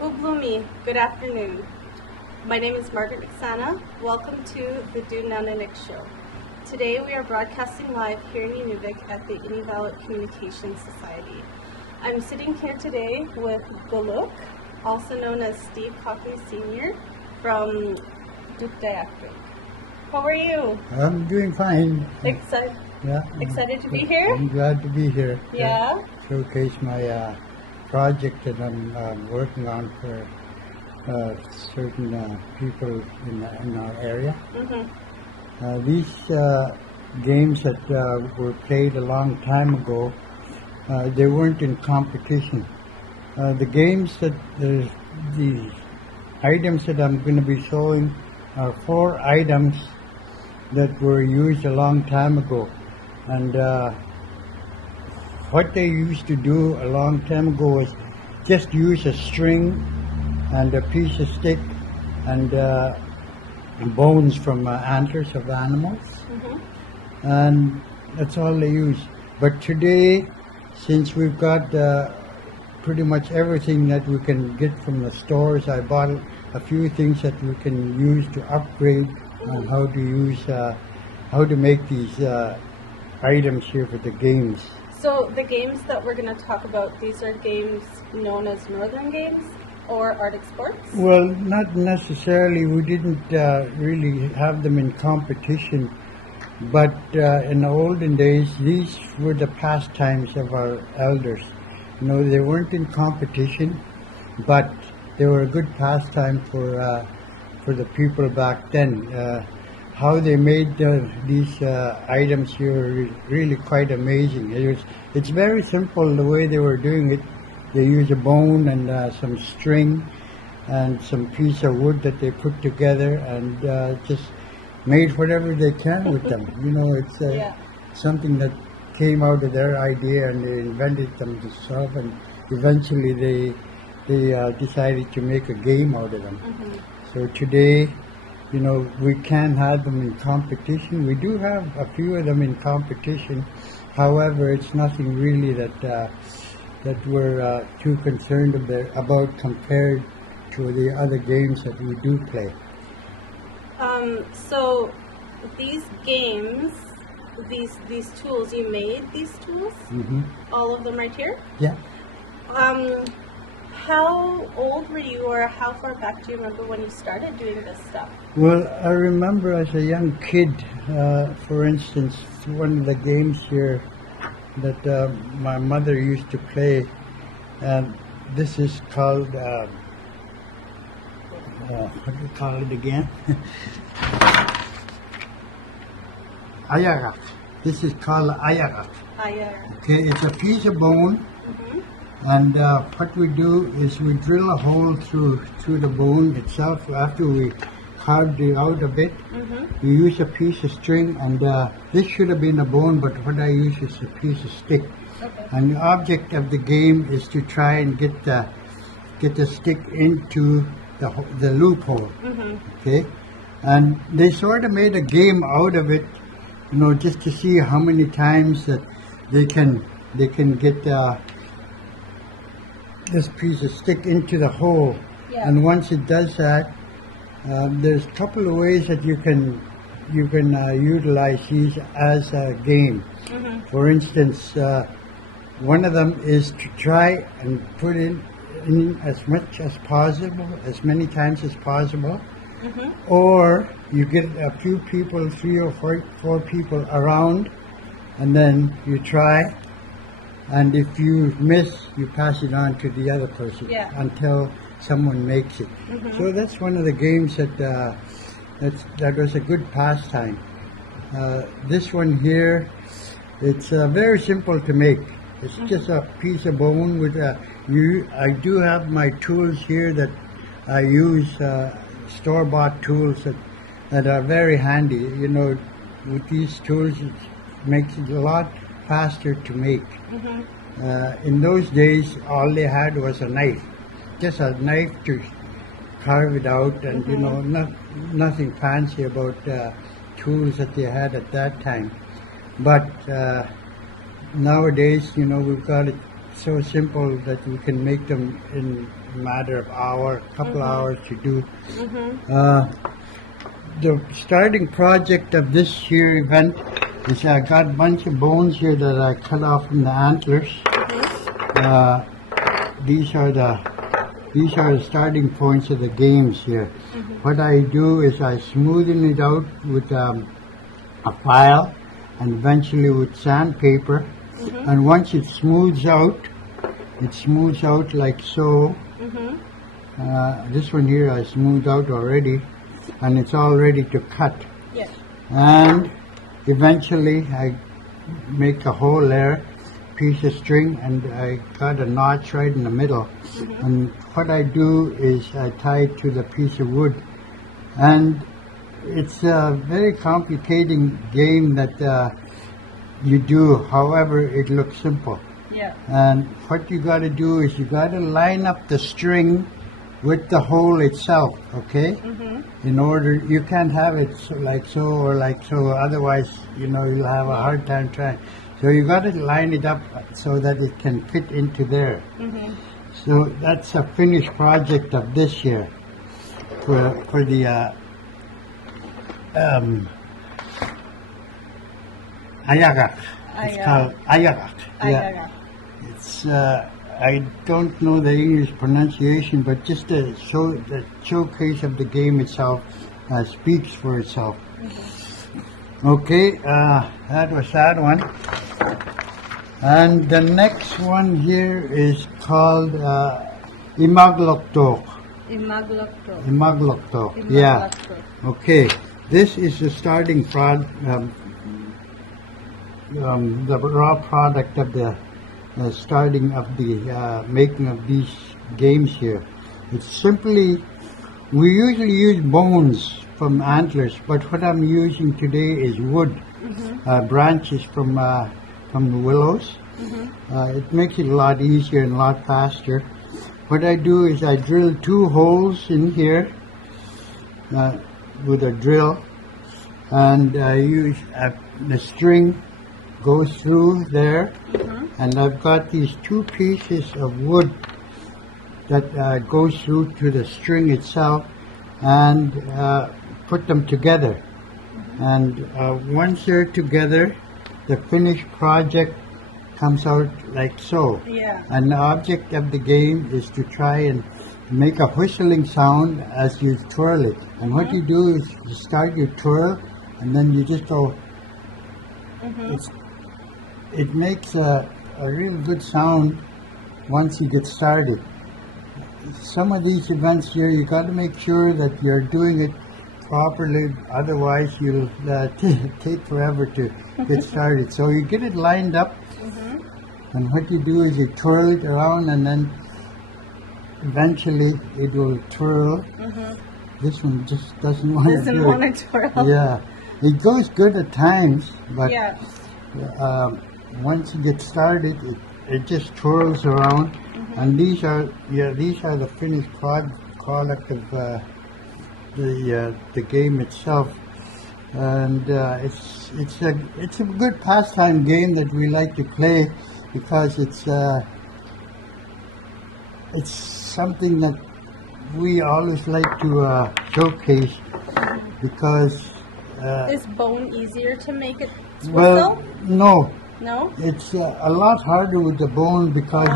Ublumi, good afternoon. My name is Margaret Mixana. Welcome to the Tunnganarniq show. Today we are broadcasting live here in Inuvik at the Inuvialuit Communication Society. I'm sitting here today with Guluk, also known as Steve Cockney Sr. from Teacup. How are you? I'm doing fine. Excited to be here? I'm glad to be here. Yeah? Showcase my project that I'm working on for certain people in our area. Mm-hmm. These games that were played a long time ago, they weren't in competition. The items that I'm going to be showing are 4 items that were used a long time ago. And what they used to do a long time ago was just use a string and a piece of stick and bones from antlers of animals. Mm-hmm. And that's all they use. But today, since we've got pretty much everything that we can get from the stores, I bought a few things that we can use to upgrade on how to make these items here for the games. So the games that we're going to talk about, these are games known as Northern Games or Arctic Sports? Well, not necessarily. We didn't really have them in competition. But in the olden days, these were the pastimes of our elders. You know, they weren't in competition, but they were a good pastime for the people back then. How they made these items here is really quite amazing. It's very simple the way they were doing it. They use a bone and some string and some piece of wood that they put together and just made whatever they can with them. You know, it's something that came out of their idea and they invented them themselves, and eventually they decided to make a game out of them. Mm-hmm. So today, you know, we can have them in competition. We do have a few of them in competition. However, it's nothing really that we're too concerned about compared to the other games that we do play. So these games, these tools, you made these tools? Mm-hmm. All of them right here? Yeah. How old were you, or how far back do you remember when you started doing this stuff? Well, I remember as a young kid, for instance, one of the games here that my mother used to play, and this is called, what do you call it again? Ayarak. This is called ayarak. Okay, it's a piece of bone. Mm-hmm. And what we do is we drill a hole through the bone itself. After we carved it out a bit, Mm-hmm. we use a piece of string, and this should have been a bone, but what I use is a piece of stick. Okay. And the object of the game is to try and get the stick into the loophole. Mm-hmm. Okay, and they sort of made a game out of it, you know, just to see how many times that they can get this piece of stick into the hole. Yeah. And once it does that, there's a couple of ways that you can utilize these as a game. Mm-hmm. For instance, one of them is to try and put in as much as possible, as many times as possible. Mm-hmm. Or you get a few people, 3 or 4 people around, and then you try, and if you miss, you pass it on to the other person until someone makes it. Mm-hmm. So that's one of the games that was a good pastime. This one here, it's very simple to make. It's just a piece of bone with I do have my tools here that I use, store-bought tools that are very handy. You know, with these tools, it makes it a lot faster to make. Mm-hmm. In those days, all they had was a knife, just a knife to carve it out, and you know, nothing fancy about tools that they had at that time. But nowadays, you know, we've got it so simple that we can make them in a matter of hour, couple hours to do. The starting project of this year event is I got a bunch of bones here that I cut off from the antlers. These are the starting points of the games here. What I do is I smoothen it out with a file and eventually with sandpaper. And once it smooths out like so. This one here I smoothed out already, and it's all ready to cut. Yes. And eventually I make a hole there, piece of string, and I got a notch right in the middle. And what I do is I tie it to the piece of wood. And it's a very complicated game that you do, however it looks simple. Yeah. And what you got to do is you got to line up the string with the hole itself, okay? In order, you can't have it like so or like so, otherwise, you'll have a hard time trying. So you got to line it up so that it can fit into there. So that's a finished project of this year for the Ayagak. It's called Ayagak. Yeah. It's I don't know the English pronunciation, but just the showcase of the game itself speaks for itself. Okay, that was that one. And the next one here is called Imaglotto. Imaglotto. Yeah. Okay. This is the starting the raw product of the starting of the making of these games here. It's simply, we usually use bones from antlers, but what I'm using today is wood, branches from the willows. It makes it a lot easier and a lot faster. What I do is I drill 2 holes in here with a drill, and I use the string goes through there, and I've got these 2 pieces of wood that goes through to the string itself, and put them together. And once they're together, the finished project comes out like so. Yeah. And the object of the game is to try and make a whistling sound as you twirl it. And what you do is you start your twirl, and then you just go. It makes a real good sound once you get started. Some of these events here, you got to make sure that you're doing it properly, otherwise you'll take forever to get started. So you get it lined up, and what you do is you twirl it around, and then eventually it will twirl. This one just doesn't want to do it. Twirl. Yeah, it goes good at times, but once you get started, it just twirls around. And these are the finished product of the game itself. And it's a good pastime game that we like to play, because it's something that we always like to showcase, because is bone easier to make it twistle? Well, no. No? It's a lot harder with the bone, because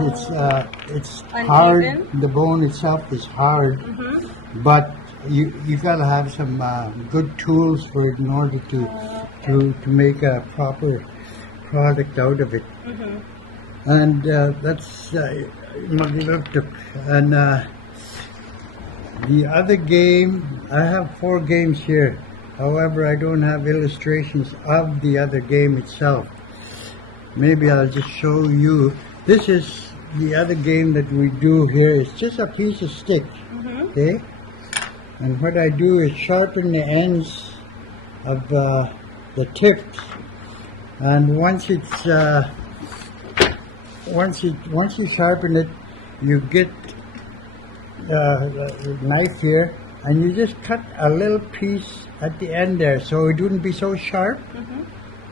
it's uneven? hard. The bone itself is hard, but you got to have some good tools for it in order to make a proper product out of it. And that's Imaglotto. And the other game, I have 4 games here. However, I don't have illustrations of the other game itself. Maybe I'll just show you. This is the other game that we do here. It's just a piece of stick, okay? And what I do is sharpen the ends of the tips. And once you sharpen it, you get the knife here, and you just cut a little piece at the end there, so it wouldn't be so sharp.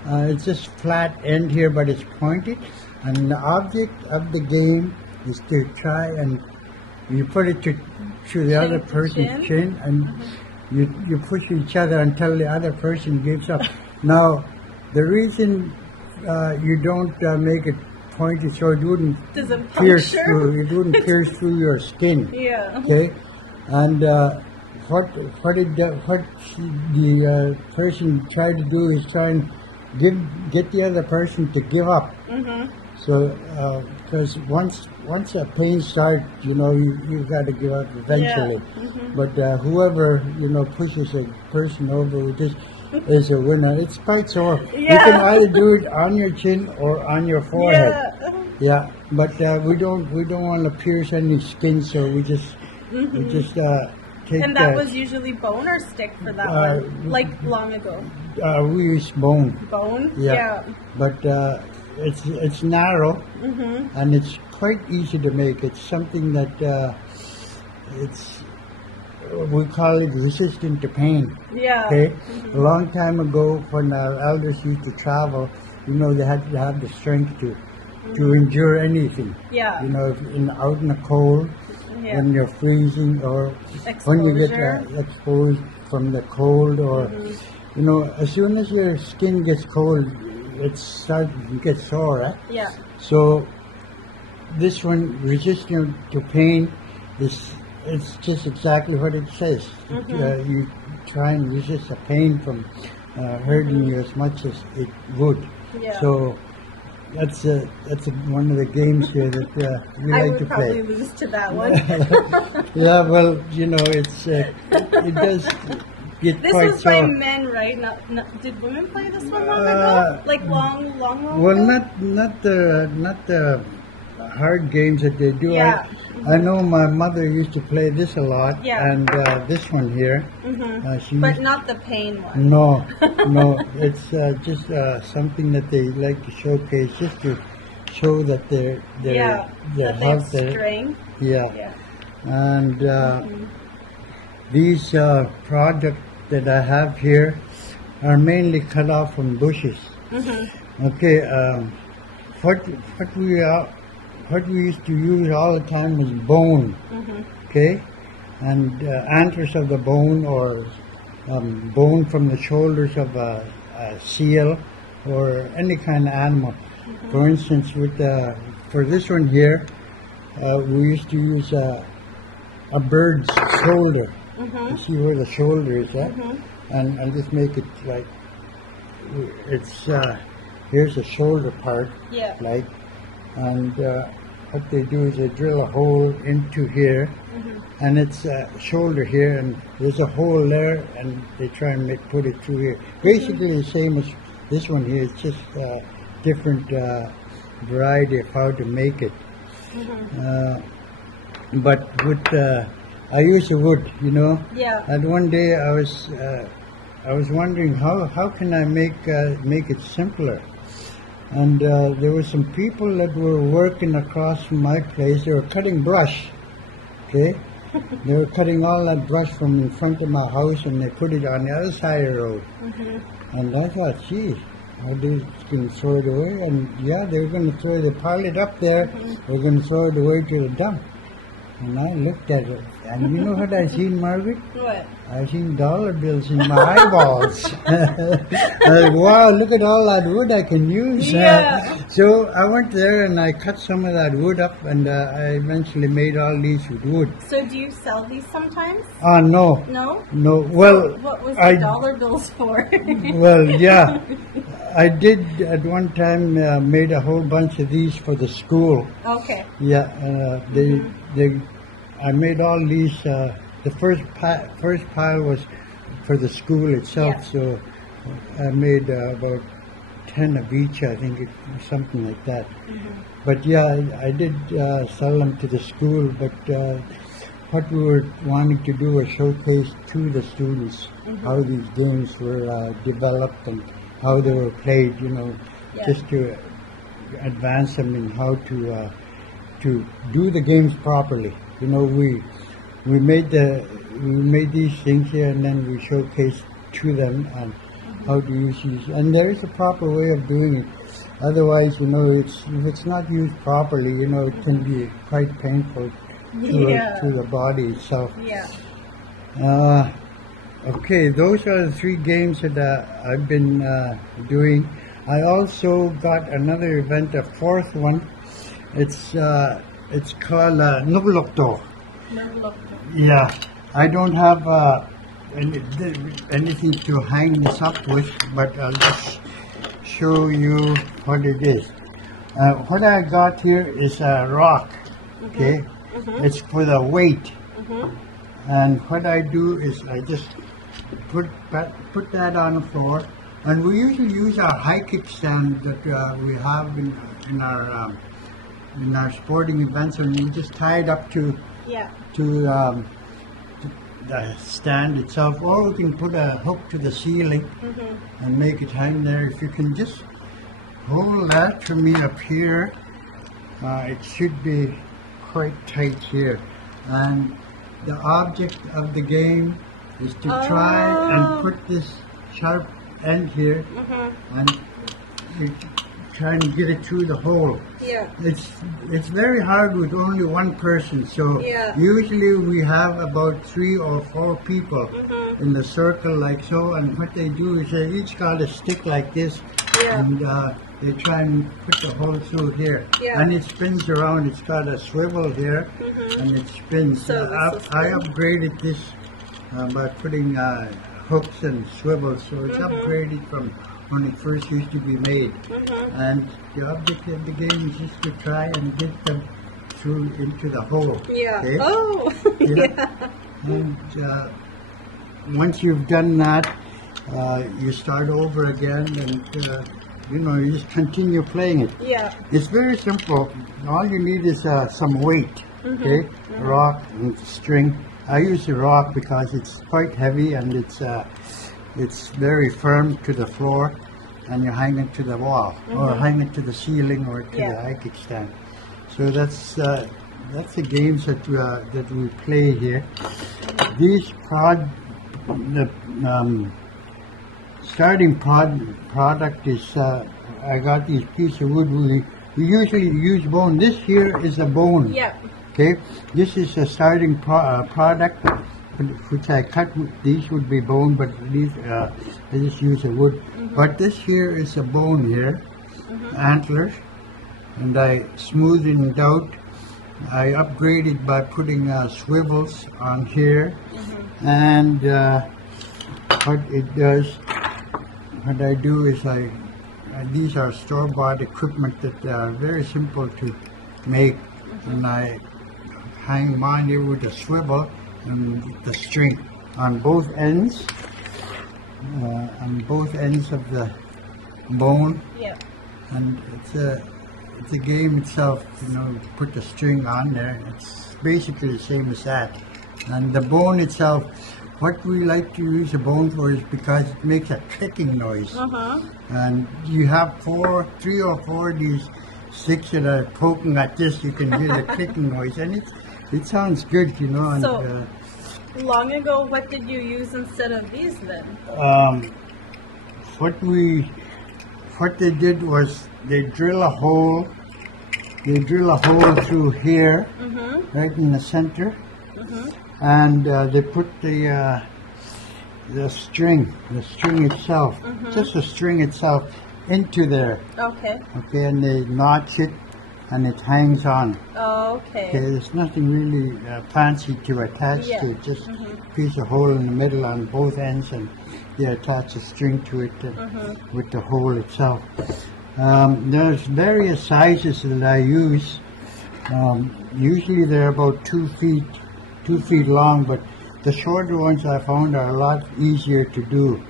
It's just flat end here, but it's pointed. And the object of the game is to try and you put it to the other to person's chin. chin, and you push each other until the other person gives up. Now, the reason you don't make it pointed so it wouldn't Doesn't pierce puncture. through. It wouldn't pierce through your skin. Yeah. Okay, and what the person tried to do is try and get the other person to give up. Mm-hmm. So, because once a pain starts, you got to give up eventually. Yeah. Mm-hmm. But whoever pushes a person over with this is a winner. It's quite sore. Yeah. You can either do it on your chin or on your forehead. Yeah. Yeah, but we don't want to pierce any skin, so we just take And that was usually bone or stick for that one, like long ago. we use bone. Bone. Yeah. But it's narrow, and it's quite easy to make. It's something that we call it resistant to pain. Yeah. Okay, a long time ago when our elders used to travel, they had to have the strength to endure anything. Yeah. Out in the cold, Yeah. when you're freezing, or when you get Exposure. exposed from the cold, or as soon as your skin gets cold, it starts to get sore. Right? Yeah. So this one, resistant to pain, it's just exactly what it says. You try and resist the pain from hurting you as much as it would. Yeah. So that's one of the games here that we I like would to play. probably lose to that one. Yeah, well, it's it does get This quite was by sore. men, right? Not, did women play this one long ago? Like long Well, ago? not the hard games that they do. Yeah. I know my mother used to play this a lot, Yeah. and this one here. She But used- not the pain one. no, it's just something that they like to showcase, just to show that their Yeah. That they have health. strength. Yeah, Yeah. and these products that I have here are mainly cut off from bushes. Okay, what we used to use all the time was bone. Okay, and antlers of the bone, or bone from the shoulders of a seal, or any kind of animal. For instance, for this one here, we used to use a bird's shoulder. You see where the shoulder is at, and just make it like it's here's the shoulder part, Yeah. like, and what they do is they drill a hole into here, and it's a shoulder here, and there's a hole there, and they try and put it through here. Basically the same as this one here. It's just different variety of how to make it. But with I use the wood, Yeah. And one day I was wondering how can I make it simpler. And there were some people that were working across from my place. They were cutting brush. Okay, they were cutting all that brush from in front of my house, and they put it on the other side of the road. And I thought, gee, I can throw it away. And yeah, they were going to throw it. They piled it up there. They were going to throw it away to the dump. And I looked at it, and you know what I seen, Margaret? What? I seen dollar bills in my eyeballs. I was like, wow, look at all that wood I can use. Yeah. So I went there and I cut some of that wood up, and I eventually made all these with wood. So do you sell these sometimes? No. No? No. Well, What was the dollar bills for? well, yeah. I did at one time made a whole bunch of these for the school. Okay. Yeah, I made all these. The first pile was for the school itself, Yeah. so I made about 10 of each, I think, something like that. But yeah, I did sell them to the school. But what we were wanting to do was showcase to the students how these games were developed and how they were played. Yeah. Just to advance them in how to do the games properly. We made these things here, and then we showcased to them and how to use these. And there is a proper way of doing it. Otherwise, if it's not used properly, it can be quite painful to the body itself. Yeah. Okay, those are the three games that I've been doing. I also got another event, a fourth one. It's called Imaglotto. Yeah, I don't have anything to hang this up with, but I'll just show you what it is. What I got here is a rock. Okay, it's for the weight. And what I do is I just put that on the floor, and we usually use our high kick stand that we have in our sporting events, and we just tie it up to the stand itself, or we can put a hook to the ceiling and make it hang there. If you can just hold that for me up here, it should be quite tight here. And the object of the game is to try and put this sharp end here and you try and get it through the hole. Yeah. It's very hard with only one person, so usually we have about 3 or 4 people in the circle like so, and what they do is they each got a stick like this, and they try and put the hole through here, and it spins around. It's got a swivel here, and it spins. So I upgraded this by putting hooks and swivels, so it's upgraded from when it first used to be made. And the object of the game is just to try and get them through into the hole. Yeah. Okay? Oh. And once you've done that, you start over again, and you just continue playing it. Yeah. It's very simple. All you need is some weight, okay? Rock and string. I use the rock because it's quite heavy and it's very firm to the floor, and you hang it to the wall or hang it to the ceiling or to the high kick stand. So that's the games that we play here. These starting product is I got these pieces of wood. We usually use bone. This here is a bone. Yeah. Okay, this is a starting product which I cut. These would be bone, but these I just use a wood. But this here is a bone here, antlers, and I smoothed it out. I upgraded by putting swivels on here, and what it does, what I do is these are store-bought equipment that are very simple to make, and I hang mine here with a swivel and the string on both ends, of the bone. Yeah. And it's a game itself, put the string on there. It's basically the same as that. And the bone itself, what we like to use the bone for is because it makes a clicking noise. And you have 3 or 4 of these sticks that are poking at this, you can hear the clicking noise, and it sounds good, And, so, long ago, what did you use instead of these then? What they did was they drill a hole through here, right in the center, and they put the string itself, just the string itself, into there. Okay, and they notch it, and it hangs on. Okay, there's nothing really fancy to attach to it, just a piece of hole in the middle on both ends, and they attach a string to it with the hole itself. There's various sizes that I use. Usually they're about 2 feet long, but the shorter ones I found are a lot easier to do.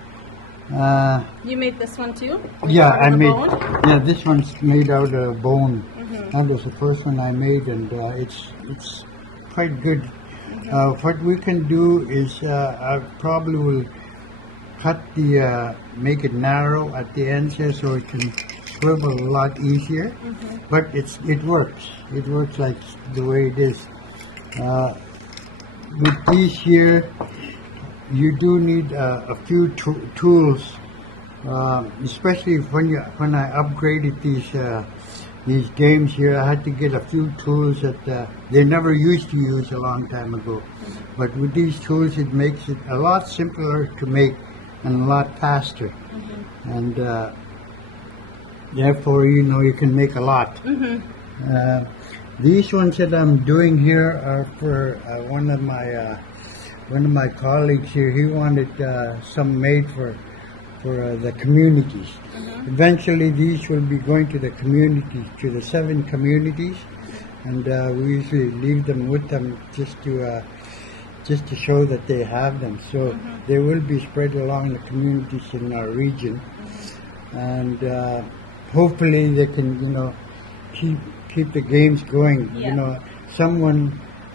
You made this one too? Yeah, I made. Yeah, this one's made out of bone. That was the first one I made, and it's quite good. What we can do is I probably will cut make it narrow at the ends here so it can swivel a lot easier. But it works. It works like the way it is. With these here, you do need a few tools, especially when I upgraded these these games here, I had to get a few tools that they never used to use a long time ago. But with these tools, it makes it a lot simpler to make and a lot faster. And therefore, you can make a lot. These ones that I'm doing here are for one of my colleagues here. He wanted some made for the communities. Eventually, these will be going to the communities, to the 7 communities, and we usually leave them with them just to show that they have them. So they will be spread along the communities in our region, and hopefully they can, keep the games going. Yeah.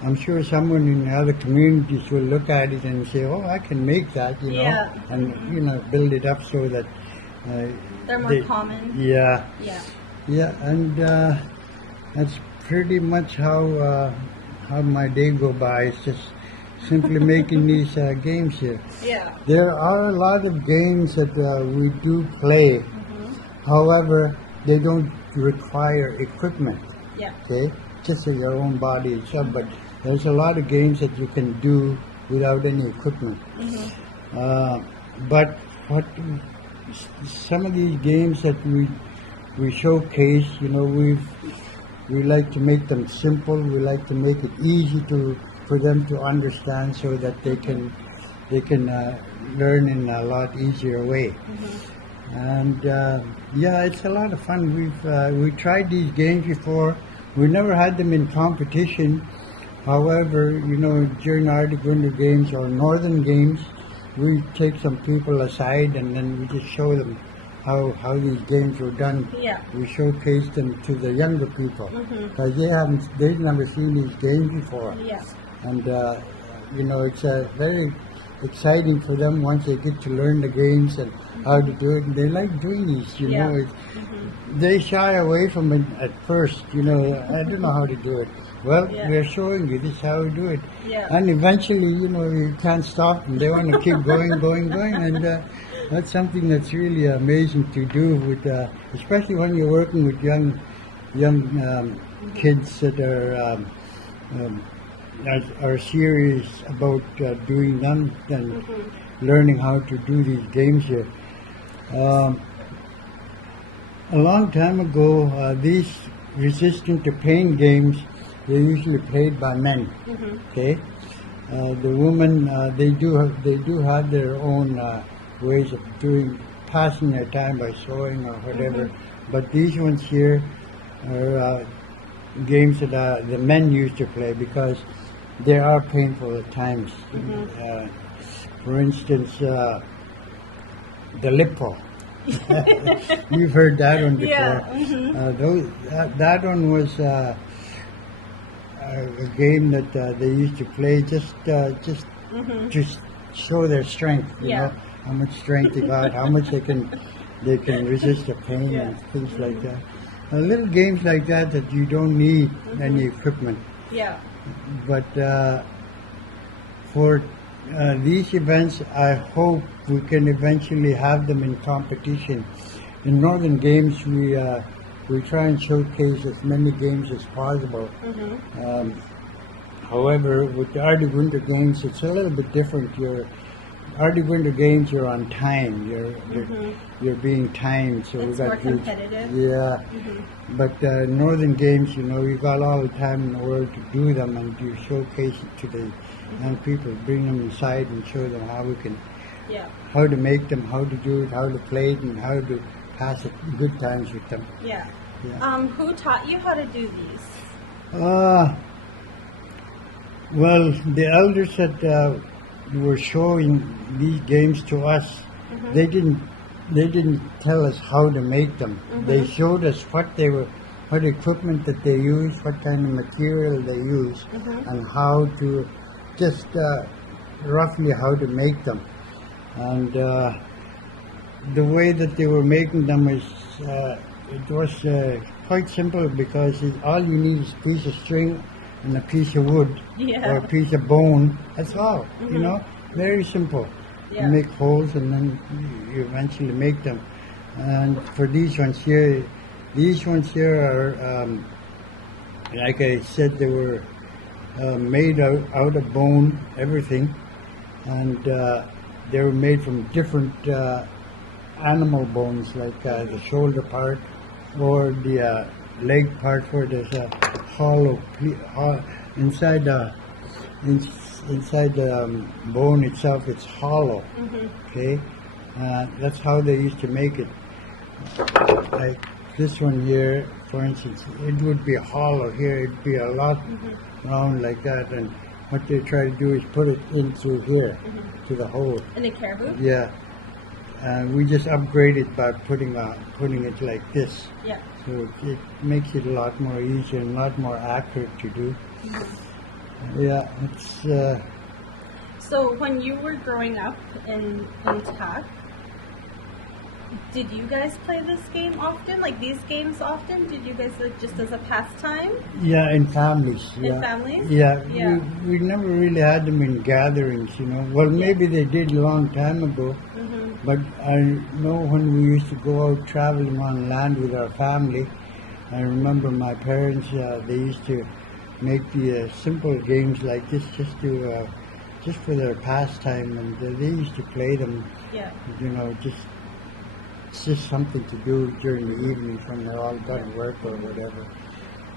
I'm sure someone in the other communities will look at it and say, "Oh, I can make that," and build it up so that they're more common. Yeah. Yeah. And that's pretty much how my day go by. It's just simply making these games here. Yeah. There are a lot of games that we do play. However, they don't require equipment. Yeah. Okay, just in your own body itself. But there's a lot of games that you can do without any equipment. But some of these games that we showcase, we like to make them simple. We like to make it easy for them to understand, so that they can learn in a lot easier way. And it's a lot of fun. We tried these games before. We never had them in competition. However, during Arctic Winter Games or Northern Games, we take some people aside and then we just show them how these games were done. Yeah. We showcase them to the younger people because they've never seen these games before. Yeah. And it's very exciting for them once they get to learn the games and how to do it. And they like doing these, They shy away from it at first, I don't know how to do it. Well, we're showing you, this is how we do it. Yeah. And eventually, you can't stop them. They want to keep going. And that's something that's really amazing to do, with, especially when you're working with young kids that are serious about doing them and learning how to do these games here. A long time ago, these resistant to pain games, they're usually played by men. Okay, the women they do have their own ways of passing their time by sewing or whatever. But these ones here are games that the men used to play because they are painful at times. For instance, the lip pull. You've heard that one before. That one was a game that they used to play just to show their strength. You know, how much strength they got, how much they can resist the pain and things like that. Little games like that you don't need any equipment. Yeah. But for these events, I hope we can eventually have them in competition. In Northern Games, we try and showcase as many games as possible. However, with the Arctic Winter Games, it's a little bit different. Arctic Winter Games, you're on time. You're being timed, so it's more competitive. Yeah, but Northern Games, you got all the time in the world to do them, and you showcase it to the young people, bring them inside and show them how to make them, how to do it, how to play it, and how to pass it good times with them. Yeah. Who taught you how to do these? Well, the elders that were showing these games to us, they didn't tell us how to make them. They showed us what equipment that they use, what kind of material they use, and how to just roughly how to make them. And the way that they were making them is it was quite simple, because all you need is a piece of string and a piece of wood or a piece of bone. That's all. Very simple. You make holes and then you eventually make them. And for these ones here, These ones here are, like I said, they were made out of bone, everything, and they were made from different animal bones, like the shoulder part or the leg part, where there's a hollow inside the bone itself. It's hollow. Okay, that's how they used to make it. Like this one here, for instance, it would be hollow here. It'd be a lot round like that, and what they try to do is put it in through here to the hole. In a caribou? Yeah. We just upgraded by putting it like this. Yeah. So it makes it a lot more easier and a lot more accurate to do. Yeah, it's. So when you were growing up in TAC, did you guys play this game often? Like these games often? Did you guys just as a pastime? Yeah, in families. In families? Yeah. Yeah. We never really had them in gatherings, you know. Well, maybe they did a long time ago. But I know when we used to go out traveling on land with our family, I remember my parents, they used to make the simple games like this just for their pastime, and they used to play them, you know, it's just something to do during the evenings when they're all done work or whatever.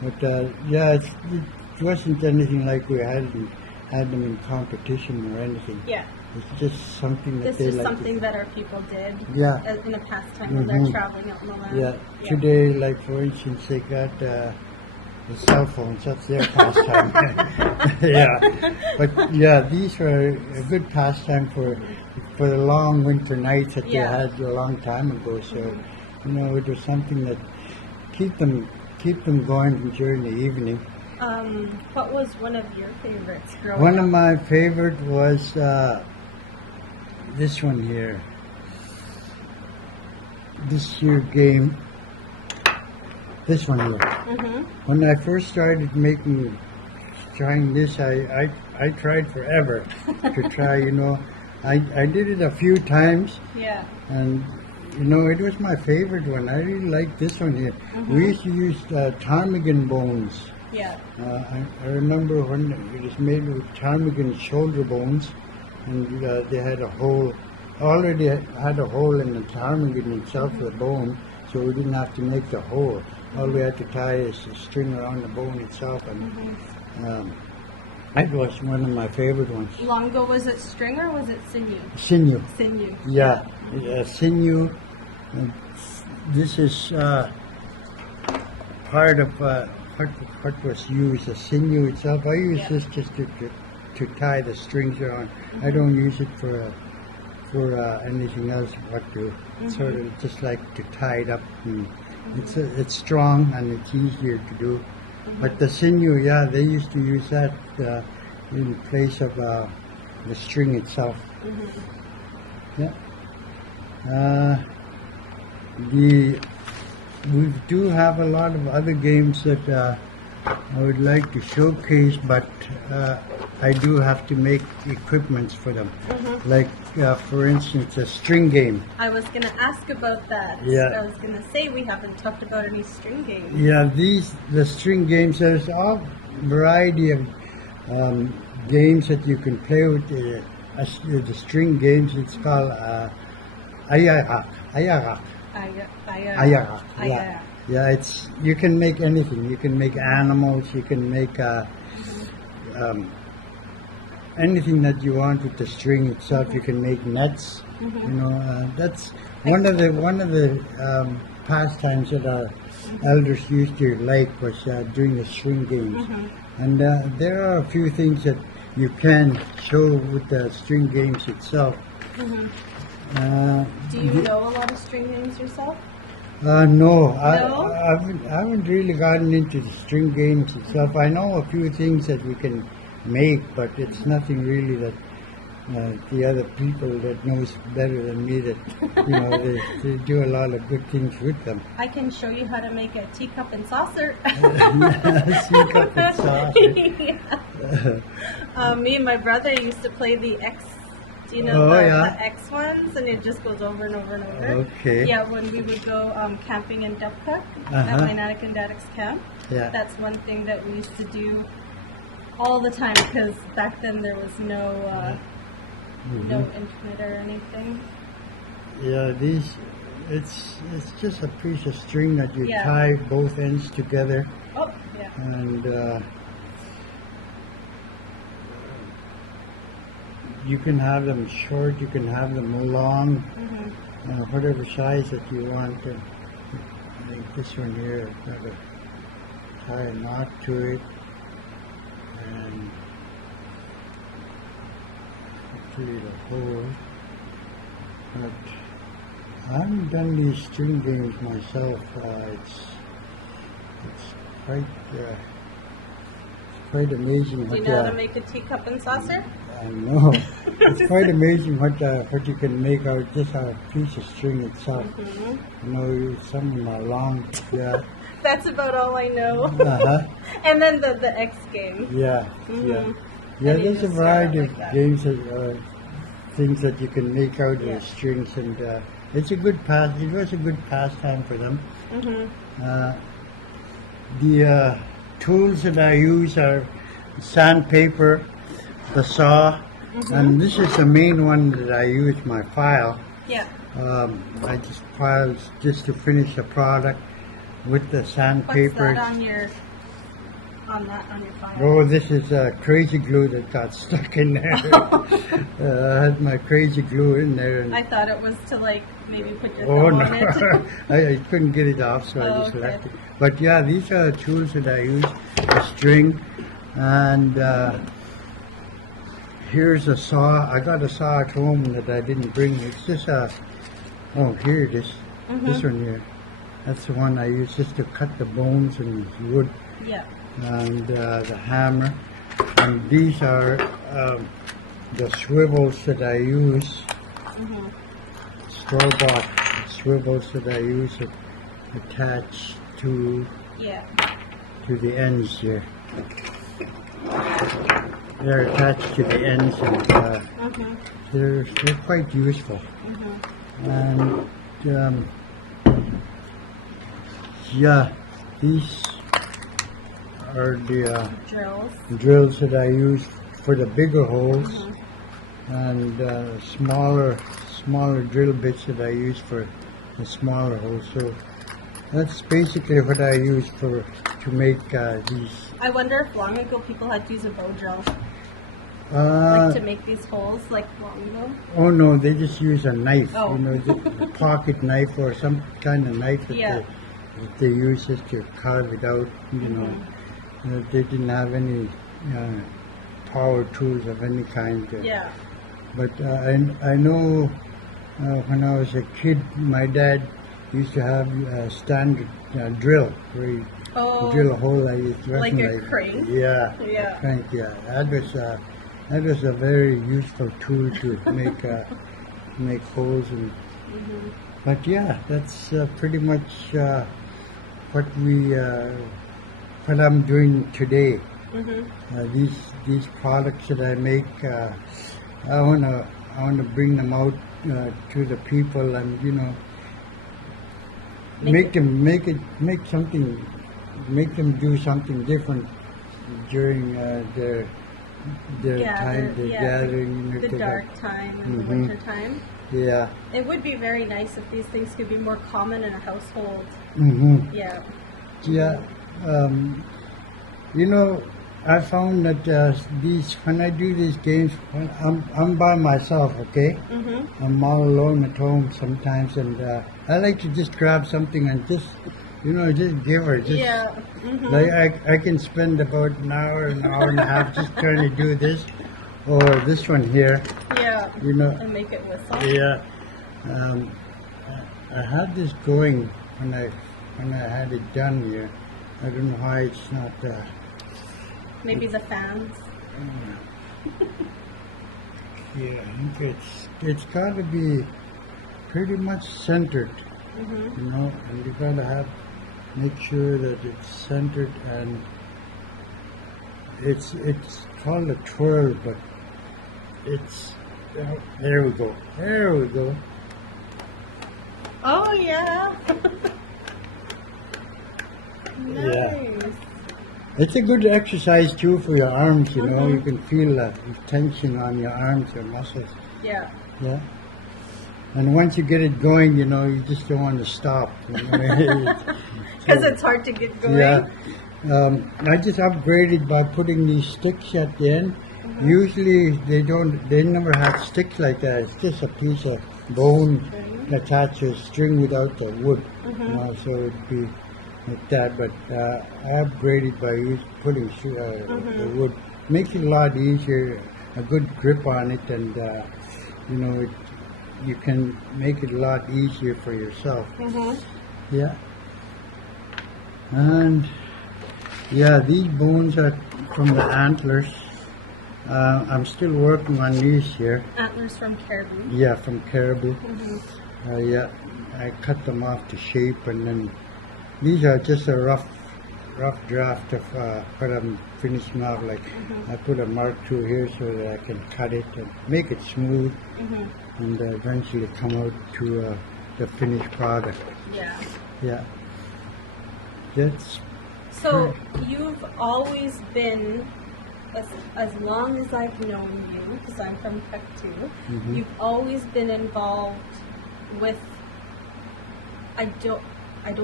But yeah, it wasn't anything like we had them in competition or anything. Yeah. It's just something that this they is like something that our people did in a pastime when they're traveling out in the land. Yeah. Today, like for instance, they got the cell phones. That's their pastime. Yeah. But yeah, these were a good pastime for the long winter nights that they had a long time ago. So, you know, it was something that keep them going during the evening. What was one of your favorites growing up? One of my favorite was this one here. This here game. This one here. When I first started trying this, I tried forever to try, you know. I did it a few times. Yeah. And, you know, it was my favorite one. I really liked this one here. We used to use ptarmigan bones. Yeah. I remember when it was made with ptarmigan shoulder bones, and they had already had a hole in the ptarmigan itself, the bone, so we didn't have to make the hole. All we had to tie is a string around the bone itself, and that was one of my favorite ones. Long ago, was it string or was it sinew? Sinew. Sinew. Yeah, sinew. This is part of what was used, the sinew itself. I use this just to tie the strings around. I don't use it for anything else but to sort of just like to tie it up. And it's strong and it's easier to do. But the sinew, they used to use that in place of the string itself. Yeah. We do have a lot of other games that I would like to showcase, but I do have to make equipments for them. Like, for instance, a string game. I was going to ask about that. Yeah. I was going to say we haven't talked about any string games. Yeah, the string games, there's a variety of games that you can play with the string games. It's called ayarak. Yeah, you can make anything. You can make animals. You can make anything that you want with the string itself. You can make nets. You know, that's one of the pastimes that our elders used to like was doing the string games. And there are a few things that you can show with the string games itself. Do you know a lot of string games yourself? No, I haven't really gotten into the string games itself. I know a few things that we can make, but it's nothing really that the other people that knows better than me that, you know, they do a lot of good things with them. I can show you how to make a teacup and saucer. Teacup and saucer. Me and my brother used to play the Do you know Oh, the yeah. X ones? And it just goes over and over and over. Okay. Yeah, when we would go camping in Teacup at my Nanak and Dadak's camp, Yeah. that's one thing that we used to do all the time because back then there was no internet or anything. Yeah, it's just a piece of string that you Yeah. tie both ends together, Oh, yeah. and you can have them short, you can have them long, whatever size that you want. Like this one here, I've got to tie a knot to it, and hopefully it'll hold. But I haven't done these string games myself. It's quite amazing. Do you know how to make a teacup and saucer? I know. It's quite amazing what you can make out just a piece of string itself. You know, some of them are long. Yeah. That's about all I know. Uh-huh. And then the X game. Yeah. Mhm. Yeah. I Yeah. didn't There's a even start variety like of that. games that things that you can make out Yeah. of strings, and it's a good It was a good pastime for them. The tools that I use are sandpaper, the saw, and this is the main one that I use, my file. Yeah. I just file just to finish the product with the What's sandpaper. that on your file? Oh, this is crazy glue that got stuck in there. I had my crazy glue in there. And I thought it was to like maybe put your oh thumb no, on it. I couldn't get it off, so I just Okay. left it. But yeah, these are the tools that I use, the string, and here's a saw. I got a saw at home that I didn't bring. It's just here it is. This one here. That's the one I use just to cut the bones and wood, Yeah. and the hammer. And these are the swivels that I use. Store-bought swivels that I use that attach to Yeah. the ends here. They're attached to the ends, and they're quite useful. And yeah, these are the Drills. drills that I use for the bigger holes, and smaller drill bits that I use for the smaller holes. So that's basically what I use to make these. I wonder if long ago people had to use a bow drill Uh, to make these holes like long ago. Oh no, they just use a knife, Oh. you know, a pocket knife or some kind of knife that, Yeah. they use just to carve it out. You know, they didn't have any power tools of any kind. Yeah. But I know when I was a kid, my dad used to have a standard drill where he Oh. drill a hole like it Like wasn't a crank? Yeah, Yeah. a crank. Yeah, that was a very useful tool to make holes and. But yeah, that's pretty much what I'm doing today. These products that I make, I wanna bring them out to the people, and make them do something different during their time, their gathering. The dark time and the winter time. Yeah. It would be very nice if these things could be more common in a household. Yeah. Yeah. I found that when I do these games, when I'm by myself, okay? I'm all alone at home sometimes, and I like to just grab something and just give her. Just, Yeah. Like I can spend about an hour and a half just trying to do this, or this one here. Yeah. And make it whistle. Yeah. I had this going when I had it done here. I don't know why it's not. Maybe the fans. Yeah, I think it's got to be pretty much centered. And you got to make sure that it's centered, and it's called a twirl, but it's There we go. There we go. Oh, yeah. Nice. Yeah. It's a good exercise too for your arms, you know. You can feel the tension on your arms, your muscles. Yeah. Yeah. And once you get it going, you know, you just don't want to stop. Because it's hard to get going. Yeah. I just upgraded by putting these sticks at the end. Usually they never have sticks like that. It's just a piece of bone attached to a string without the wood. You know, so it'd be like that. But I upgraded by putting the wood. Makes it a lot easier, a good grip on it, and you know, you can make it a lot easier for yourself. Yeah. And yeah, these bones are from the antlers. I'm still working on these here. Antlers from caribou. Yeah, from caribou. Yeah, I cut them off to shape, and then these are just a rough draft of what I'm finishing off. Like I put a mark through here so that I can cut it and make it smooth, and eventually come out to the finished product. Yeah. Yeah. That's So you've always been, as long as I've known you, because I'm from Tech too, you've always been involved with, I don't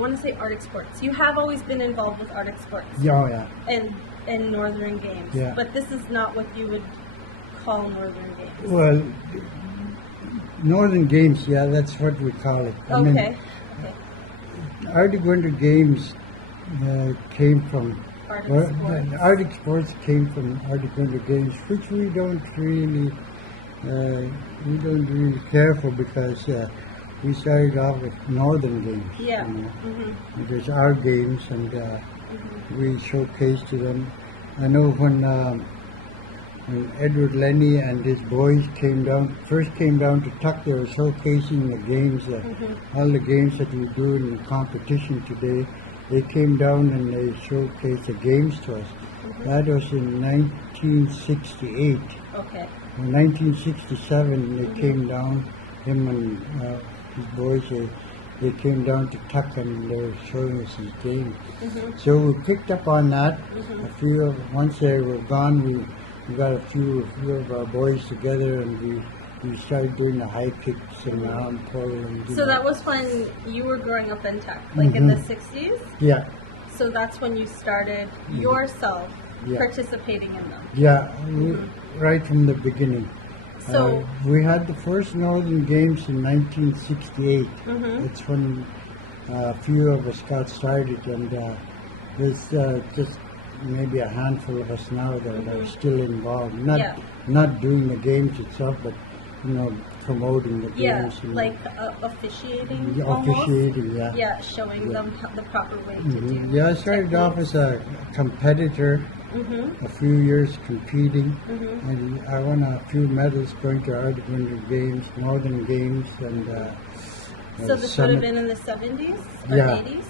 want to say Arctic sports. You have always been involved with Arctic sports. yeah. And Northern Games. Yeah. But this is not what you would call Northern Games. Well, Northern Games, yeah, that's what we call it. I mean, Arctic Winter Games came from Arctic sports came from Arctic Winter Games, which we don't really care for because we started off with Northern Games. Yeah. You know. There's our games, and we showcase to them. I know when Edward Lenny and his boys first came down to Tuck, they were showcasing the games, all the games that we do in competition today. They came down and they showcased the games to us. That was in 1968. Okay. In 1967, they came down, him and his boys, they came down to Tuck and they were showing us his games. So we picked up on that. Once they were gone, we got a few of our boys together, and we started doing the high kicks and arm pull. And So that was when you were growing up in Tech, like in the 60s? Yeah. So that's when you started yourself participating in them? Yeah, right from the beginning. So we had the first Northern Games in 1968. That's when a few of us got started, and there's just maybe a handful of us now that are still involved. Not doing the games itself, but promoting the games. Like officiating. Officiating, almost? Yeah, showing them the proper way to do. Yeah, I started off as a competitor. A few years competing, and I won a few medals going to Arctic Winter Games, Northern Games, and so this would have been in the 70s or 80s?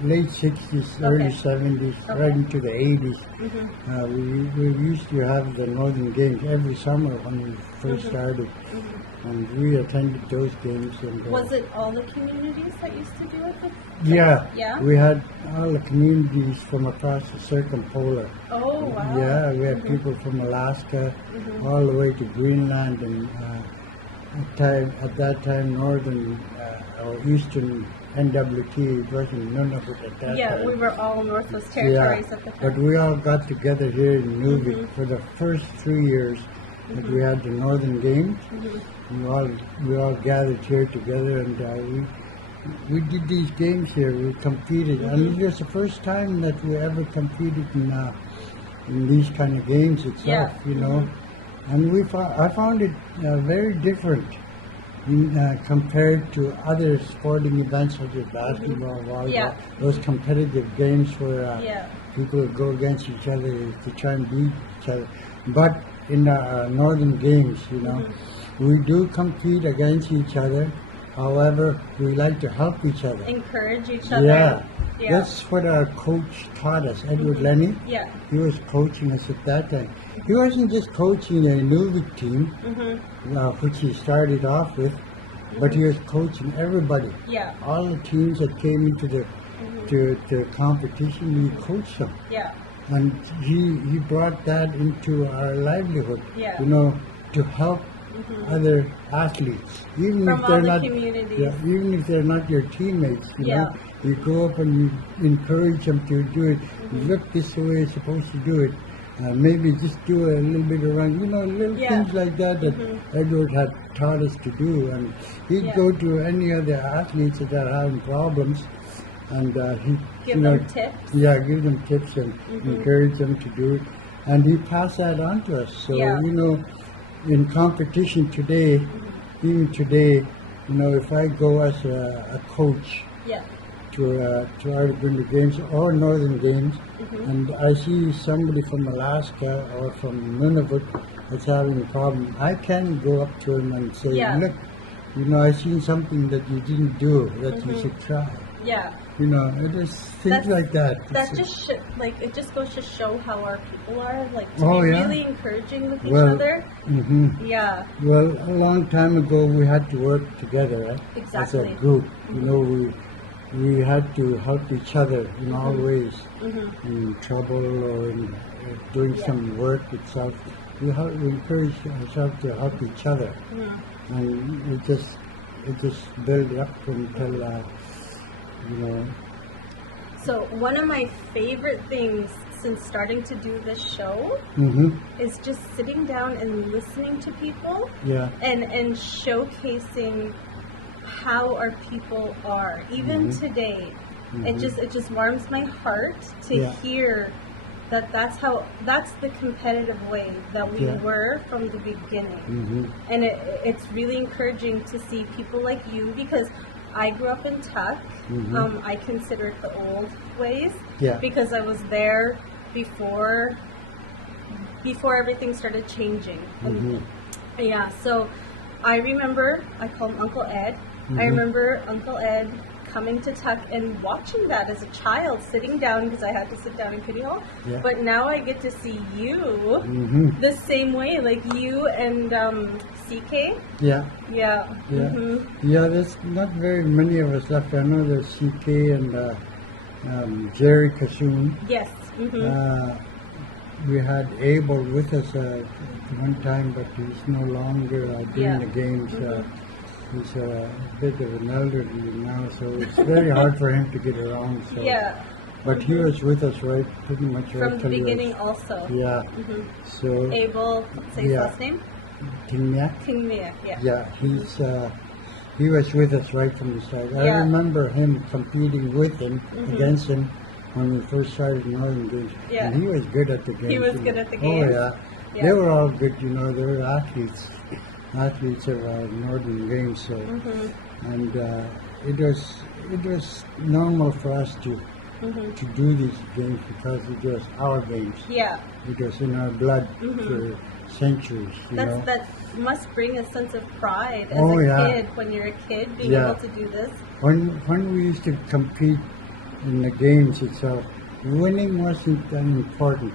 Late 60s, early 70s, right into the 80s. We used to have the Northern Games every summer when we first started, and we attended those games. And was it all the communities that used to do it? Yeah, we had all the communities from across the circumpolar. Oh, wow. Yeah, we had people from Alaska all the way to Greenland, and at that time, Northern or Eastern NWT, it wasn't none of it at that time. Yeah, we were all Northwest Territories at the time. But we all got together here in Nuvik for the first 3 years that we had the Northern Games. We all gathered here together, and we did these games here. We competed, and it was the first time that we ever competed in these kind of games itself. And I found it very different compared to other sporting events such as basketball, volleyball, those competitive games where people go against each other to try and beat each other. But in the Northern Games, we do compete against each other. However, we like to help each other. Encourage each other. Yeah. Yeah. That's what our coach taught us, Edward Lenny. Yeah. He was coaching us at that time. He wasn't just coaching a Nuvik team, which he started off with, but he was coaching everybody. Yeah. All the teams that came into the to competition, he coached them. Yeah. And he brought that into our livelihood, Yeah. you know, to help other athletes, even From if they're all the not, communities. even if they're not your teammates, you know, you go up and you encourage them to do it. Look, this way you're supposed to do it. Maybe just do a little bit around, you know, little things like that Edward had taught us to do. And he'd go to any other athletes that are having problems, and he Give them tips. Yeah, give them tips and encourage them to do it. And he passed that on to us. So, you know, in competition today, even today, you know, if I go as a coach to either Winter Games or Northern Games, and I see somebody from Alaska or from Nunavut that's having a problem, I can go up to him and say, look, you know, I seen something that you didn't do that you should try. Yeah. You know, it is things like that. That just it just goes to show how our people are, like, to be really encouraging with each other. Yeah. Well, a long time ago we had to work together, right? Exactly. As a group. You know, we had to help each other in all ways. In trouble or in doing some work itself. We encourage ourselves to help each other. And it just built up until you know. So one of my favorite things since starting to do this show is just sitting down and listening to people and showcasing how our people are. Even today, it just warms my heart to hear that that's the competitive way that we were from the beginning. And it's really encouraging to see people like you, because I grew up in Tuck. I consider it the old ways because I was there before everything started changing. So I remember, I call him Uncle Ed. I remember Uncle Ed coming to Tuck and watching that as a child, sitting down, because I had to sit down in Kittithoff. But now I get to see you the same way, like you and CK. Yeah, there's not very many of us left. I know there's CK and Jerry Kassoon. Yes. We had Abel with us at one time, but he's no longer doing the games. He's a bit of an elderly now, so it's very hard for him to get around. So. But he was with us pretty much right from the beginning also. So Abel, say his last name? Tunnganarniq. Yeah, he was with us right from the start. I remember him competing with him, against him, when we first started Northern Games. And he was good at the games. He was good at the games. Oh yeah. They were all good, you know, they were athletes of our Northern Games. So, and it was normal for us to do these games because it was our games. It was in our blood for centuries. That must bring a sense of pride as a kid, when you're a kid, being able to do this. When we used to compete in the games itself, winning wasn't that important.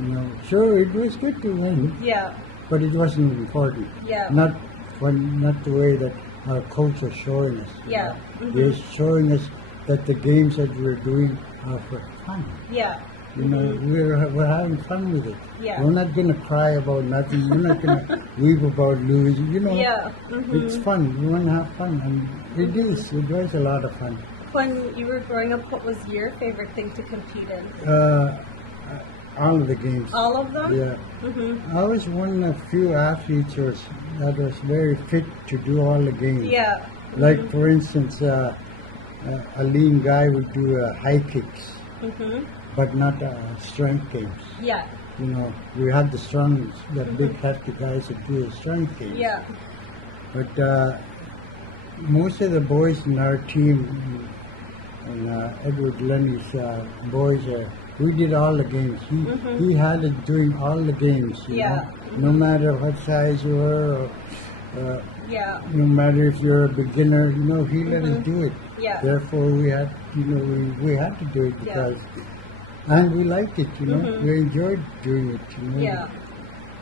You know, sure, it was good to win. But it wasn't important. Not the way that our coach was showing us. He was showing us that the games that we're doing are for fun. You know, we're having fun with it. We're not going to cry about nothing. We're not going to weep about losing. You know, it's fun. We want to have fun, and it is. It was a lot of fun. When you were growing up, what was your favorite thing to compete in? All of the games. All of them? Yeah. I was one of few athletes that was very fit to do all the games. Like, for instance, a lean guy would do high kicks, but not strength games. You know, we had the big hefty guys that do the strength games. But most of the boys in our team, and Edward Lenny's boys, we did all the games. He had it doing all the games, you know, no matter what size you were, or Yeah. No matter if you're a beginner, he let us do it. Yeah. Therefore, we had, we had to do it because, and we liked it, we enjoyed doing it, Yeah.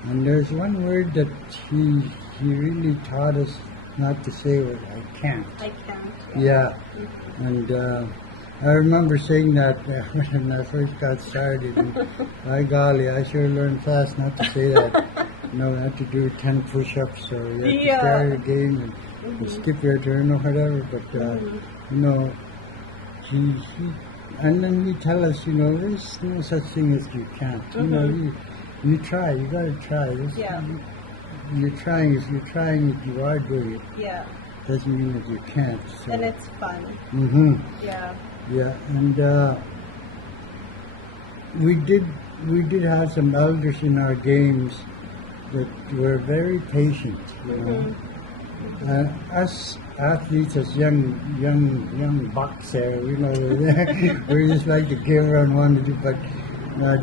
And there's one word that he really taught us not to say was, I can't. I can't. Yeah. And I remember saying that when I first got started. And, by golly, I sure learned fast not to say that. Not to do 10 push-ups or you have to start a game and skip your turn or whatever. But, he and then he tell us, there's no such thing as you can't. You try. You got to try. You're trying. If you're trying it, you are doing it. Yeah. Doesn't mean that you can't. So. And it's fun. Yeah. Yeah, and we did have some elders in our games that were very patient. Us athletes, as young bucks there, we just like to give around one to do. But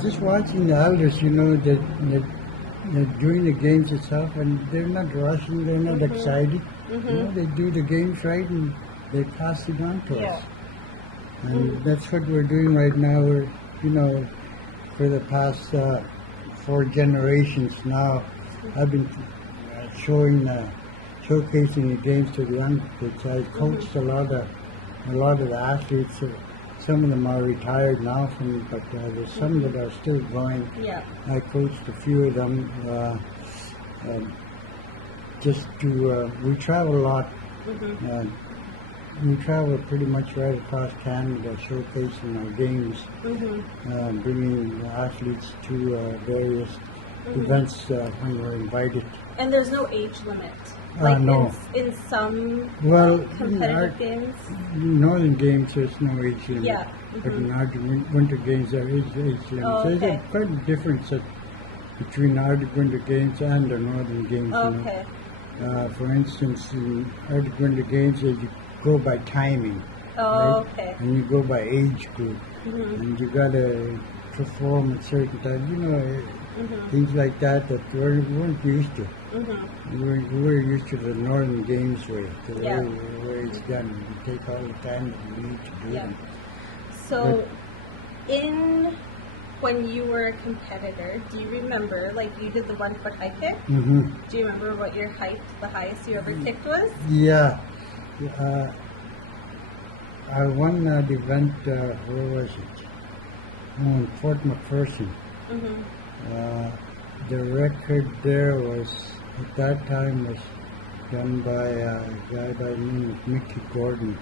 just watching the elders, that during the games itself, and they're not rushing, they're not excited. They do the games right and they pass it on to us. And that's what we're doing right now. We're, for the past 4 generations now, I've been showcasing the games to the young kids. I coached a lot of the athletes. Some of them are retired now, but there's some that are still going. Yeah. I coached a few of them. We travel a lot. We travel pretty much right across Canada, showcasing our games, bringing athletes to various events when we're invited. And there's no age limit? No. In some competitive games? Northern games, there's no age limit. Yeah. But in Arctic winter games, there is age limit. Oh, so there's quite a difference between Arctic winter games and the Northern games. Okay. For instance, in Arctic winter games, you go by timing. Oh, right? okay. And you go by age group. And you got to perform at certain times. Things like that we weren't used to. We were used to the Northern Games way, where it's done. You take all the time that you need to do it. So, when you were a competitor, do you remember, you did the 1 foot high kick? Do you remember what your height, the highest you ever kicked was? Yeah. I won that event, where was it? In Fort McPherson. The record there at that time was done by a guy by the name of Mickey Gordon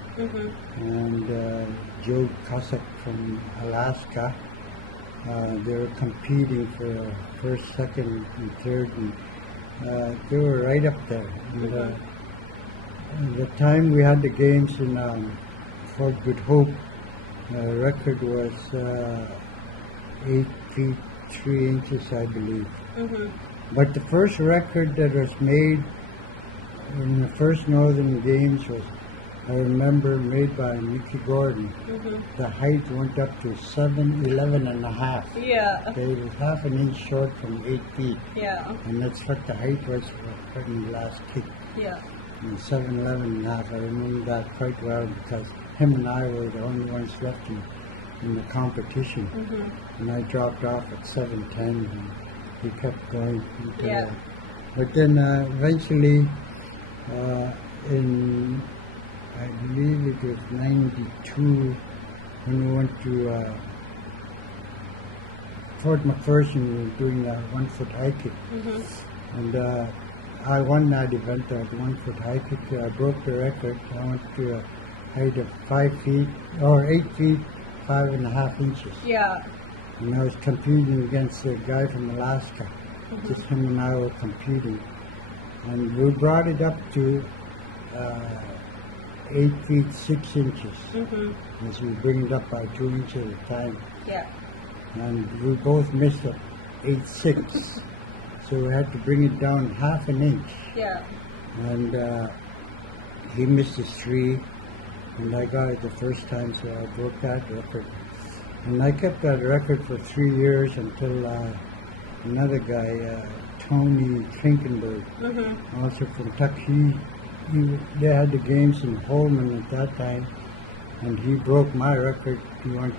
and Joe Cossack from Alaska. They were competing for first, second, and third, and they were right up there. And the time we had the games in Fort Good Hope, the record was 8 feet 3 inches, I believe. But the first record that was made in the first Northern Games was, I remember, made by Mickey Gordon. The height went up to 11 and a half. Yeah. Okay, it was half an inch short from 8 feet. Yeah. And that's what the height was for the last kick. Yeah. And 11 and a half. I remember that quite well because him and I were the only ones left in the competition. And I dropped off at 7'10", and he kept going. But then eventually, in, I believe it was 92, when we went to Fort McPherson, we were doing a 1 foot high kick. And I won that event, that 1 foot high kick. I broke the record. I went to a height of 8 feet 5.5 inches. Yeah. And I was competing against a guy from Alaska. Just him and I were competing. And we brought it up to 8 feet 6 inches. As we bring it up by 2 inches at a time. Yeah. And we both missed it, 8.6. So we had to bring it down half an inch. Yeah. And he missed his 3, and I got it the first time, so I broke that record. And I kept that record for 3 years until another guy, Tony Trinkenberg, also from Tuckney. They had the games in Holman at that time, and he broke my record. He went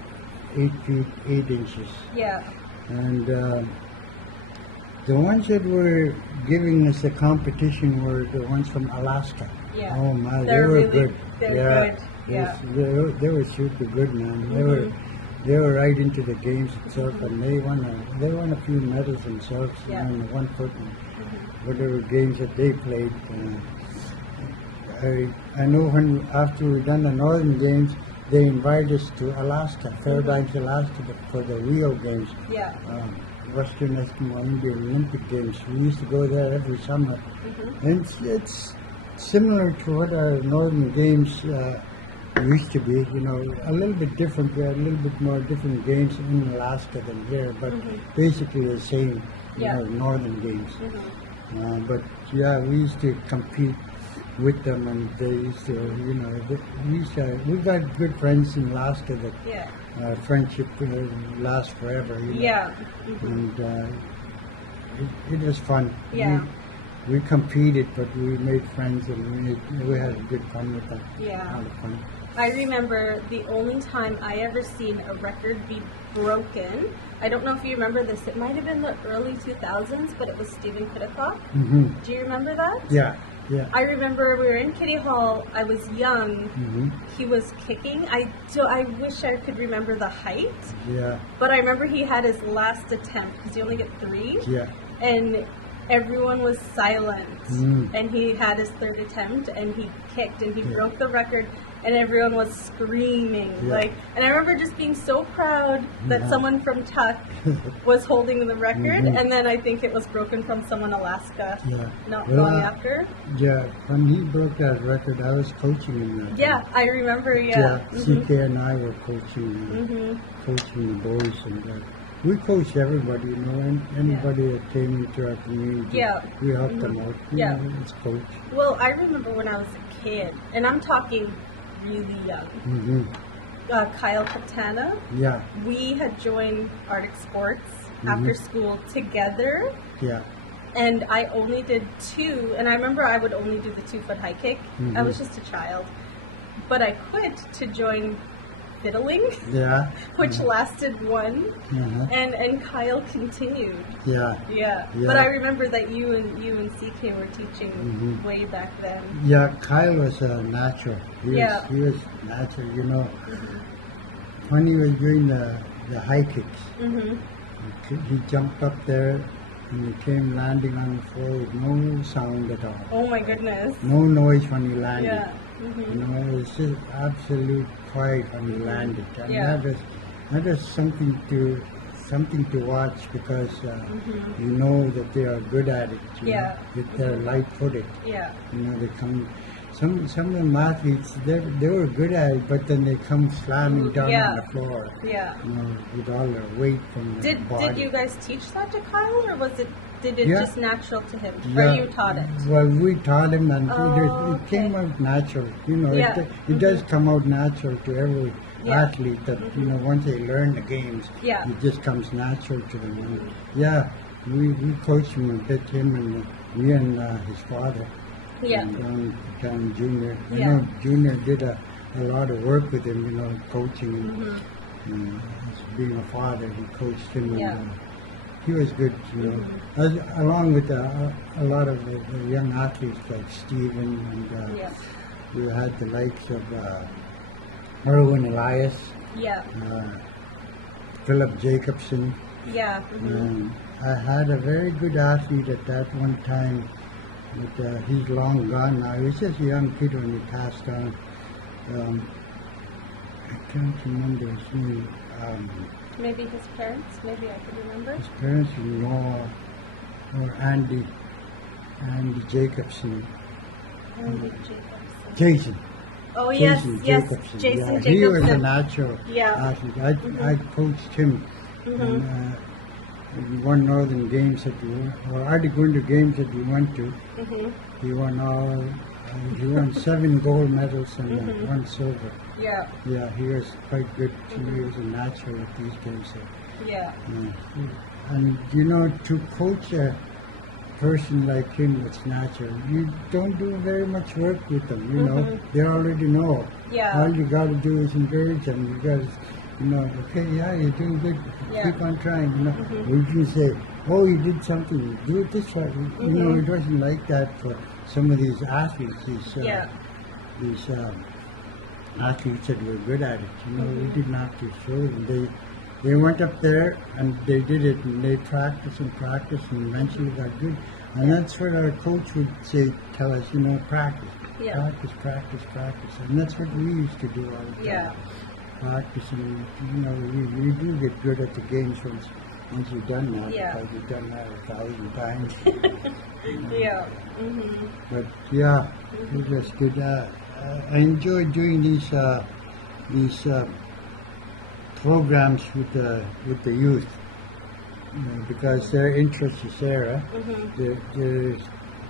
8 feet 8 inches. Yeah. And the ones that were giving us the competition were the ones from Alaska. Yeah. Oh my, they They're were really good. They're good. Yeah. They were super good, man. They were right into the games itself, and they won a few medals themselves. Yeah. On the 1 foot and whatever games that they played. I know when after we done the Northern Games, they invited us to Alaska, Fairbanks, Alaska, for the Rio Games. Yeah. Western Eskimo Indian Olympic Games. We used to go there every summer, and it's similar to what our Northern Games used to be. You know, a little bit different. We had a little bit more different games in Alaska than here, but basically the same. Yeah. Northern Games. But yeah, we used to compete with them, and they used to, we got good friends in Alaska that friendship lasts forever. Yeah. And it was fun. Yeah. We competed, but we made friends, and we had good fun with that. Yeah. A lot of fun. I remember the only time I ever seen a record be broken. I don't know if you remember this. It might have been the early 2000s, but it was Stephen Kittithoff. Do you remember that? Yeah. Yeah. I remember we were in Kitty Hall. I was young. He was kicking. I wish I could remember the height. Yeah. But I remember he had his last attempt because you only get 3. Yeah. And everyone was silent. And he had his 3rd attempt, and he kicked, and he broke the record, and everyone was screaming. And I remember just being so proud that someone from Tuck was holding the record, and then I think it was broken from someone Alaska not long after. Yeah, when he broke that record, I was coaching him that Yeah, time. I remember, CK and I were coaching the boys, and we coached everybody, and anybody that came into our community, we helped them out. It's coach. Well, I remember when I was a kid, and I'm talking really young. Kyle Katana. Yeah. We had joined Arctic Sports after school together. Yeah. And I only did 2, and I remember I would only do the 2-foot high kick. I was just a child. But I quit to join fiddling, which lasted 1, and Kyle continued. Yeah. But I remember that you and CK were teaching way back then. Yeah, Kyle was a natural. He was natural, When he was doing the high kicks, he jumped up there and he came landing on the floor with no sound at all. Oh my goodness. No noise when he landed. Yeah. It was just absolute quiet when he landed. And that was something to watch, because you know that they are good at it. They're light-footed. Yeah. They come. Some of the athletes, they were good at it, but then they come slamming down on the floor. Yeah. With all their weight from their body. Did you guys teach that to Kyle, or did it just natural to him? Yeah. Or you taught it? Well, we taught him, and it came out natural. It does come out natural to every athlete that, once they learn the games, it just comes natural to them. And we coached him a bit, me and his father. John Jr. I know Jr. did a lot of work with him, coaching and being a father. He coached him, and he was good, along with a lot of the young athletes like Stephen, and we had the likes of Erwin Elias, Philip Jacobson. I had a very good athlete at that one time. But he's long gone now. He was just a young kid when he passed on. I can't remember his name. Maybe his parents? Maybe I could remember. His parents were Noah or Andy Jacobson. Andy Jacobson. Jason. Oh, Jason Jacobson. Jacobson. He was a natural athlete. I coached him. And one Northern Games that we went, or Arctic Winter Games that we went to, he won 7 gold medals and 1 silver. Yeah, he was quite good. He was a natural at these games. Yeah. And to coach person like him with snatcher, you don't do very much work with them, you know. They already know. Yeah. All you got to do is encourage them. You got to, you know, okay, yeah, you're doing good. Yeah. Keep on trying, you know. We can say, oh, you did something. Do it this way. You know, it wasn't like that for some of these athletes. These athletes that were good at it. You know, we didn't have to show them. They went up there and they did it, and they practiced and eventually got good. And that's what our coach would say, tell us, you know, practice, practice. And that's what we used to do all the time. Yeah. Practice, and you know, you do get good at the games once you've done that, because you've done that 1,000 times. Yeah. But yeah, it was good. I enjoy doing these programs with the youth, you know, because their interest is there.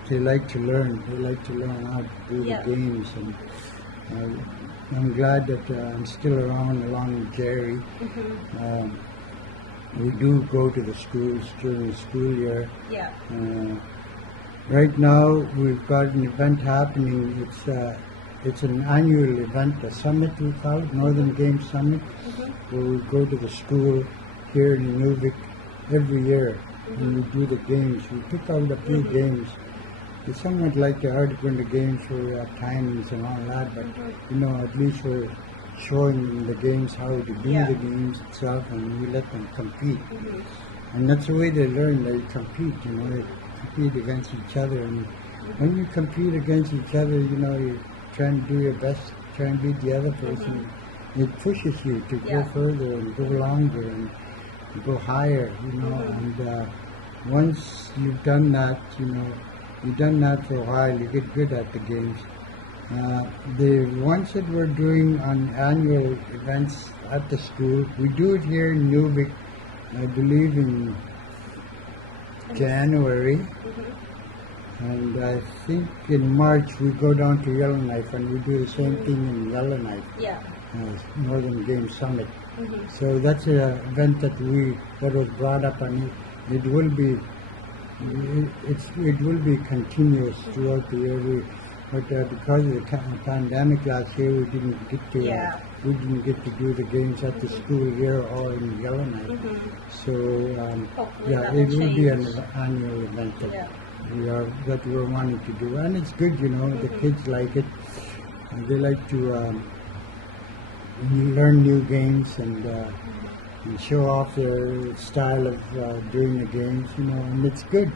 They like to learn. They like to learn how to do the games, and I'm glad that I'm still around along with Jerry. We do go to the schools during the school year. Yeah. Right now we've got an event happening. It's an annual event, a summit we call it, Northern Games Summit, where we go to the school here in Inuvik every year and we do the games. We pick out a few games. It's somewhat like the Article games where we have timings and all that, but you know, at least we're showing them the games, how to do the games itself, and we let them compete. And that's the way they learn. They compete, you know, they compete against each other. And when you compete against each other, you know, you try and do your best, try and beat the other person. It pushes you to go further and go longer and go higher, you know. And once you've done that, you know, you've done that for a while, you get good at the games. The ones that we're doing on annual events at the school, we do it here in Newvik, I believe in January. And I think in March we go down to Yellowknife and we do the same thing in Yellowknife, Northern Games Summit. So that's an event that was brought up, and it will be continuous throughout the year. But because of the pandemic last year, we didn't get to do the games at the school here or in Yellowknife. So it will be an annual event that we're wanting to do, and it's good, you know. The kids like it, and they like to learn new games and show off their style of doing the games, you know, and it's good.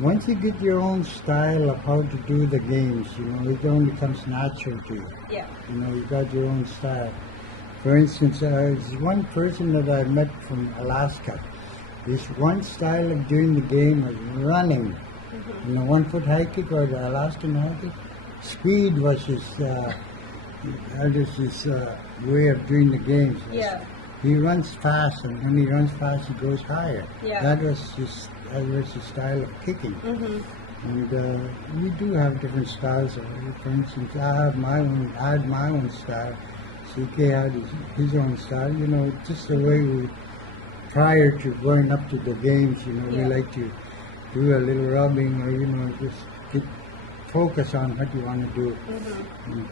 Once you get your own style of how to do the games, you know, it only comes natural to you. You know, you got your own style. For instance, there's one person that I met from Alaska. His one style of doing the game was running. You know, 1 foot high kick or the Alaskan high kick. Speed was his way of doing the games. He runs fast, and when he runs fast, he goes higher. That was his style of kicking. And we do have different styles. For instance, I had my own style. CK had his own style. You know, just the way we, prior to going up to the games, you know, we like to do a little rubbing, or you know, just focus on what you want to do. And,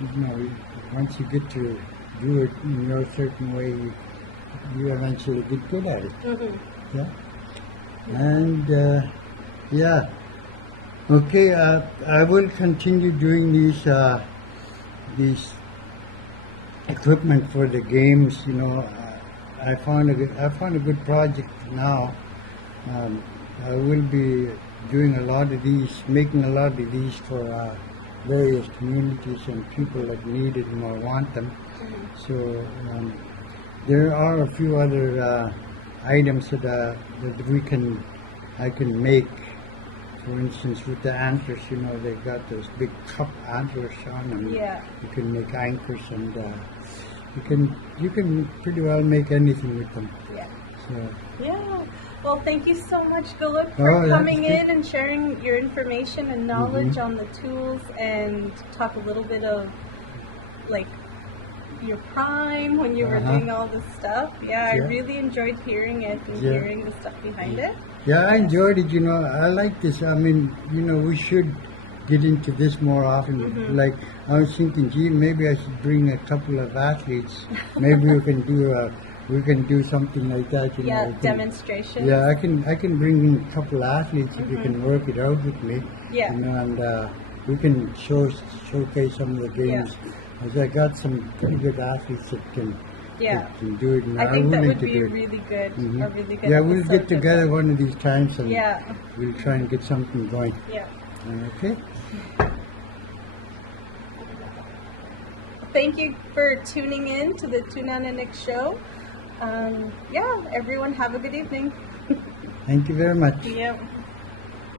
you know, once you get to do it in your certain way, you eventually get good at it. And okay, I will continue doing these equipment for the games. You know, I found a good project now. I will be doing a lot of these, making a lot of these for various communities and people that need it or want them. So there are a few other items that I can make. For instance, with the antlers, you know, they've got those big cup antlers on them. You can make anchors, and you can pretty well make anything with them. So, well, thank you so much, Guluk, for coming in and sharing your information and knowledge on the tools, and talk a little bit of like your prime when you were doing all this stuff. I really enjoyed hearing it and hearing the stuff behind it. Yeah, I enjoyed it. I like this. I mean, we should get into this more often. Like, I was thinking, gee, maybe I should bring a couple of athletes. Maybe we can do something like that. Demonstration. Yeah, I can bring in a couple of athletes if you can work it out with me. Yeah. And we can showcase some of the games. As I got some pretty good athletes that can do it. And I think that would be really good. A really good. Yeah, we'll get together one of these times and Yeah. we'll try and get something going. Yeah. Okay. Thank you for tuning in to the Tunnganarniq show. Everyone have a good evening. Thank you very much. Yep.